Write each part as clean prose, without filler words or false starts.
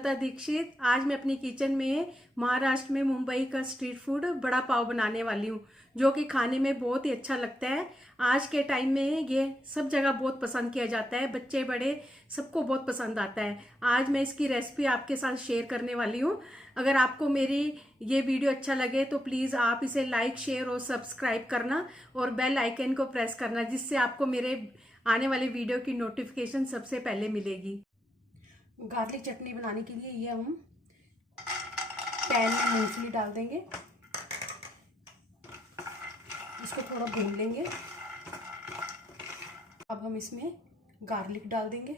सुजाता दीक्षित। आज मैं अपनी किचन में महाराष्ट्र में मुंबई का स्ट्रीट फूड बड़ा पाव बनाने वाली हूँ, जो कि खाने में बहुत ही अच्छा लगता है। आज के टाइम में ये सब जगह बहुत पसंद किया जाता है, बच्चे बड़े सबको बहुत पसंद आता है। आज मैं इसकी रेसिपी आपके साथ शेयर करने वाली हूँ। अगर आपको मेरी ये वीडियो अच्छा लगे तो प्लीज़ आप इसे लाइक, शेयर और सब्सक्राइब करना और बेल आइकन को प्रेस करना, जिससे आपको मेरे आने वाले वीडियो की नोटिफिकेशन सबसे पहले मिलेगी। गार्लिक चटनी बनाने के लिए ये हम पैन में मूंगफली डाल देंगे, इसको थोड़ा भून लेंगे। अब हम इसमें गार्लिक डाल देंगे,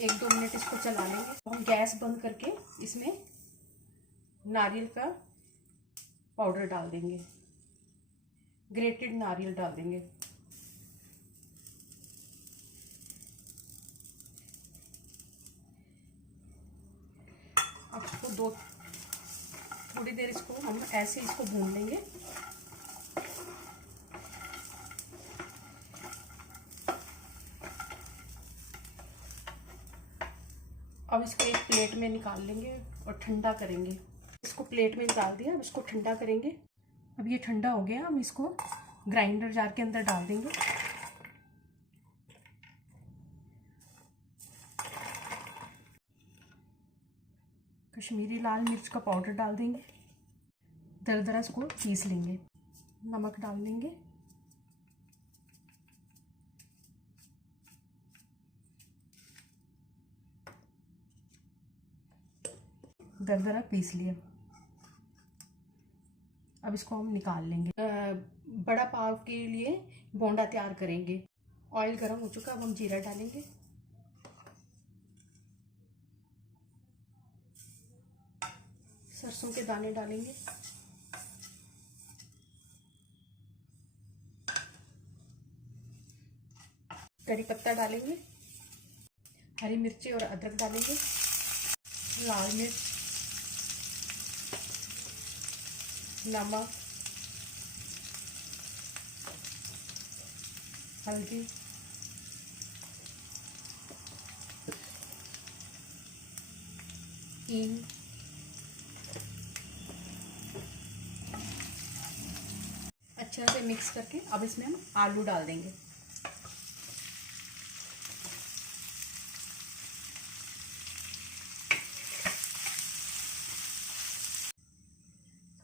1-2 मिनट इसको चला लेंगे। तो हम गैस बंद करके इसमें नारियल का पाउडर डाल देंगे, ग्रेटेड नारियल डाल देंगे। अब इसको थोड़ी देर इसको हम ऐसे इसको भून लेंगे। अब इसको एक प्लेट में निकाल लेंगे और ठंडा करेंगे। इसको प्लेट में निकाल दिया, अब इसको ठंडा करेंगे। अब ये ठंडा हो गया, हम इसको ग्राइंडर जार के अंदर डाल देंगे। कश्मीरी लाल मिर्च का पाउडर डाल देंगे, दरदरा इसको पीस लेंगे। नमक डाल देंगे, दरदरा पीस लिया। अब इसको हम निकाल लेंगे। बड़ा पाव के लिए बोंडा तैयार करेंगे। ऑयल गर्म हो चुका, अब हम जीरा डालेंगे, सरसों के दाने डालेंगे, करी पत्ता डालेंगे, हरी मिर्ची और अदरक डालेंगे, लाल मिर्च, नमक, हल्दी, हींग, अच्छे से मिक्स करके अब इसमें हम आलू डाल देंगे।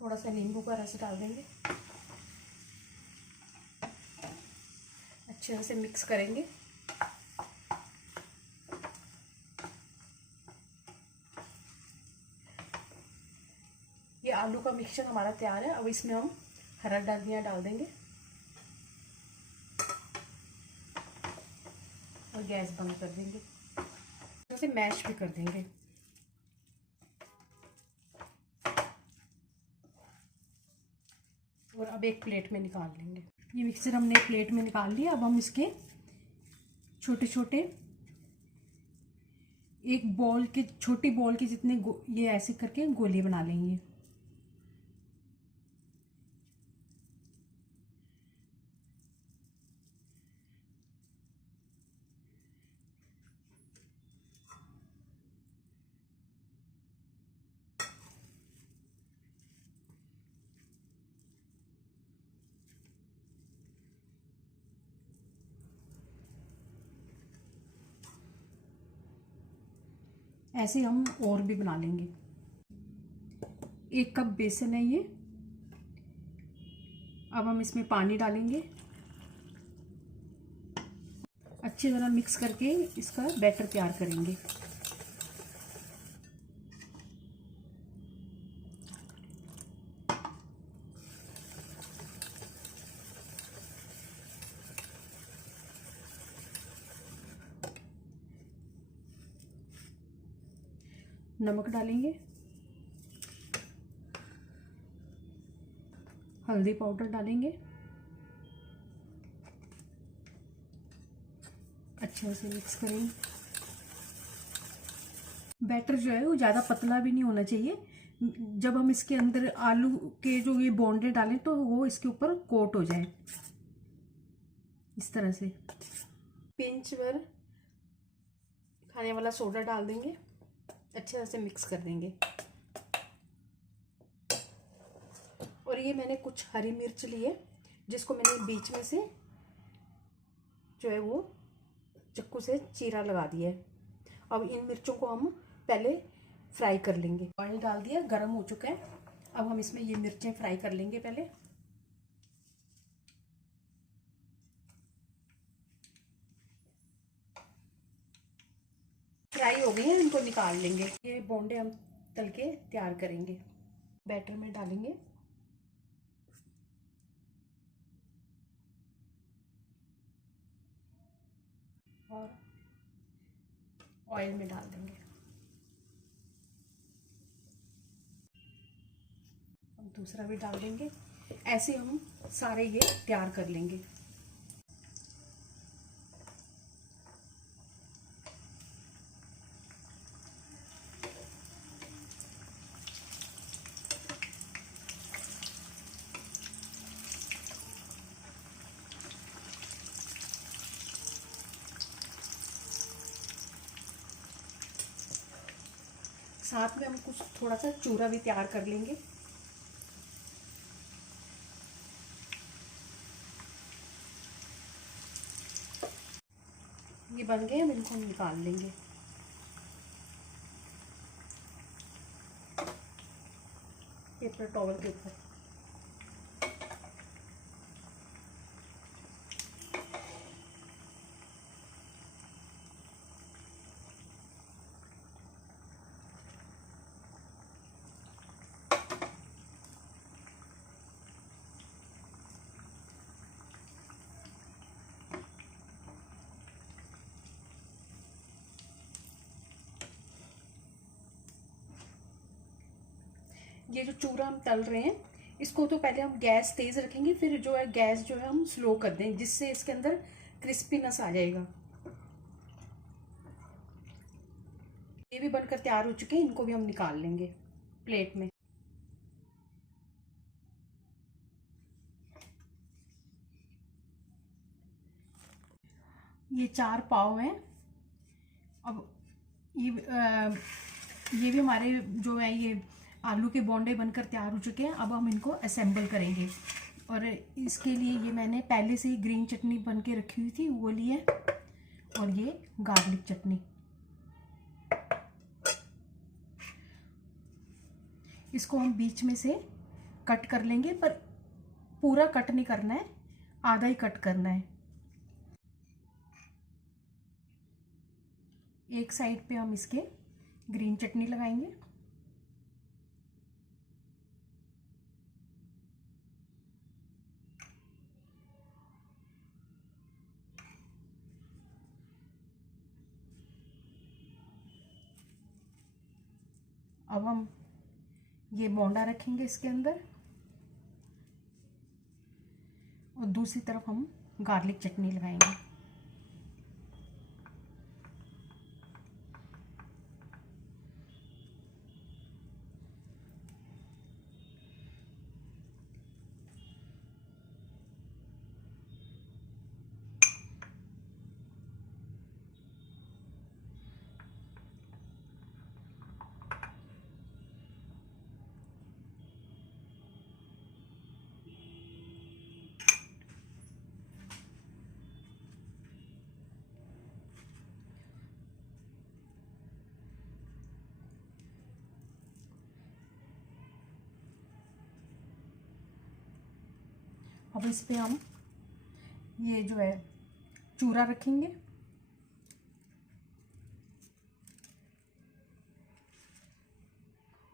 थोड़ा सा नींबू का रस डाल देंगे, अच्छे से मिक्स करेंगे। ये आलू का मिक्सचर हमारा तैयार है। अब इसमें हम हरा धनिया डाल देंगे और गैस बंद कर देंगे, इसे मैश भी कर देंगे। और अब एक प्लेट में निकाल लेंगे। ये मिक्सचर हमने एक प्लेट में निकाल लिया। अब हम इसके छोटे छोटे एक बॉल के छोटी बॉल के जितने ये ऐसे करके गोले बना लेंगे। ऐसे हम और भी बना लेंगे। 1 कप बेसन है ये। अब हम इसमें पानी डालेंगे, अच्छी तरह मिक्स करके इसका बैटर तैयार करेंगे। नमक डालेंगे, हल्दी पाउडर डालेंगे, अच्छे से मिक्स करेंगे। बैटर जो है वो ज़्यादा पतला भी नहीं होना चाहिए। जब हम इसके अंदर आलू के जो ये बोंडे डालें तो वो इसके ऊपर कोट हो जाए, इस तरह से। पिंच भर खाने वाला सोडा डाल देंगे, अच्छे तरह से मिक्स कर देंगे। और ये मैंने कुछ हरी मिर्च लिए, जिसको मैंने बीच में से जो है वो चाकू से चीरा लगा दिया है। अब इन मिर्चों को हम पहले फ्राई कर लेंगे। ऑयल डाल दिया, गरम हो चुका है। अब हम इसमें ये मिर्चें फ्राई कर लेंगे। पहले फ्राई हो गई हैं, इनको निकाल लेंगे। ये बोंडे हम तल के तैयार करेंगे। बैटर में डालेंगे और ऑयल में डाल देंगे। अब दूसरा भी डाल देंगे। ऐसे हम सारे ये तैयार कर लेंगे। साथ में हम कुछ थोड़ा सा चूरा भी तैयार कर लेंगे। ये बन गए, हम इनको निकाल लेंगे। पेपर टॉवल के ऊपर ये जो चूरा हम तल रहे हैं, इसको तो पहले हम गैस तेज रखेंगे, फिर जो है गैस जो है हम स्लो कर दें, जिससे इसके अंदर क्रिस्पीनेस आ जाएगा। ये भी बनकर तैयार हो चुके हैं, इनको भी हम निकाल लेंगे प्लेट में। ये 4 पाव हैं। अब ये भी हमारे जो है ये आलू के बोंडे बनकर तैयार हो चुके हैं। अब हम इनको असेंबल करेंगे। और इसके लिए ये मैंने पहले से ही ग्रीन चटनी बन के रखी हुई थी, वो ली है। और ये गार्लिक चटनी। इसको हम बीच में से कट कर लेंगे, पर पूरा कट नहीं करना है, आधा ही कट करना है। एक साइड पे हम इसके ग्रीन चटनी लगाएंगे। अब हम ये बोंडा रखेंगे इसके अंदर, और दूसरी तरफ हम गार्लिक चटनी लगाएंगे। अब इस पे हम ये जो है चूरा रखेंगे,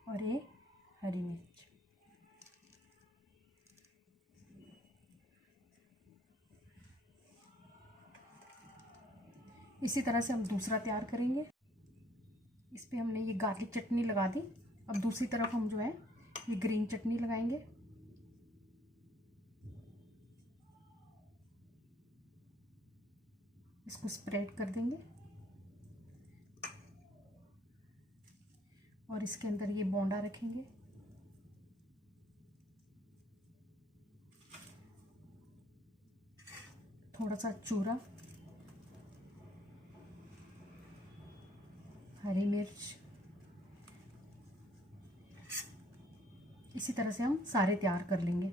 और ये हरी मिर्च। इसी तरह से हम दूसरा तैयार करेंगे। इस पे हमने ये गार्लिक चटनी लगा दी। अब दूसरी तरफ हम जो है ये ग्रीन चटनी लगाएंगे। इसको स्प्रेड कर देंगे, और इसके अंदर ये बोंडा रखेंगे। थोड़ा सा चूरा, हरी मिर्च। इसी तरह से हम सारे तैयार कर लेंगे।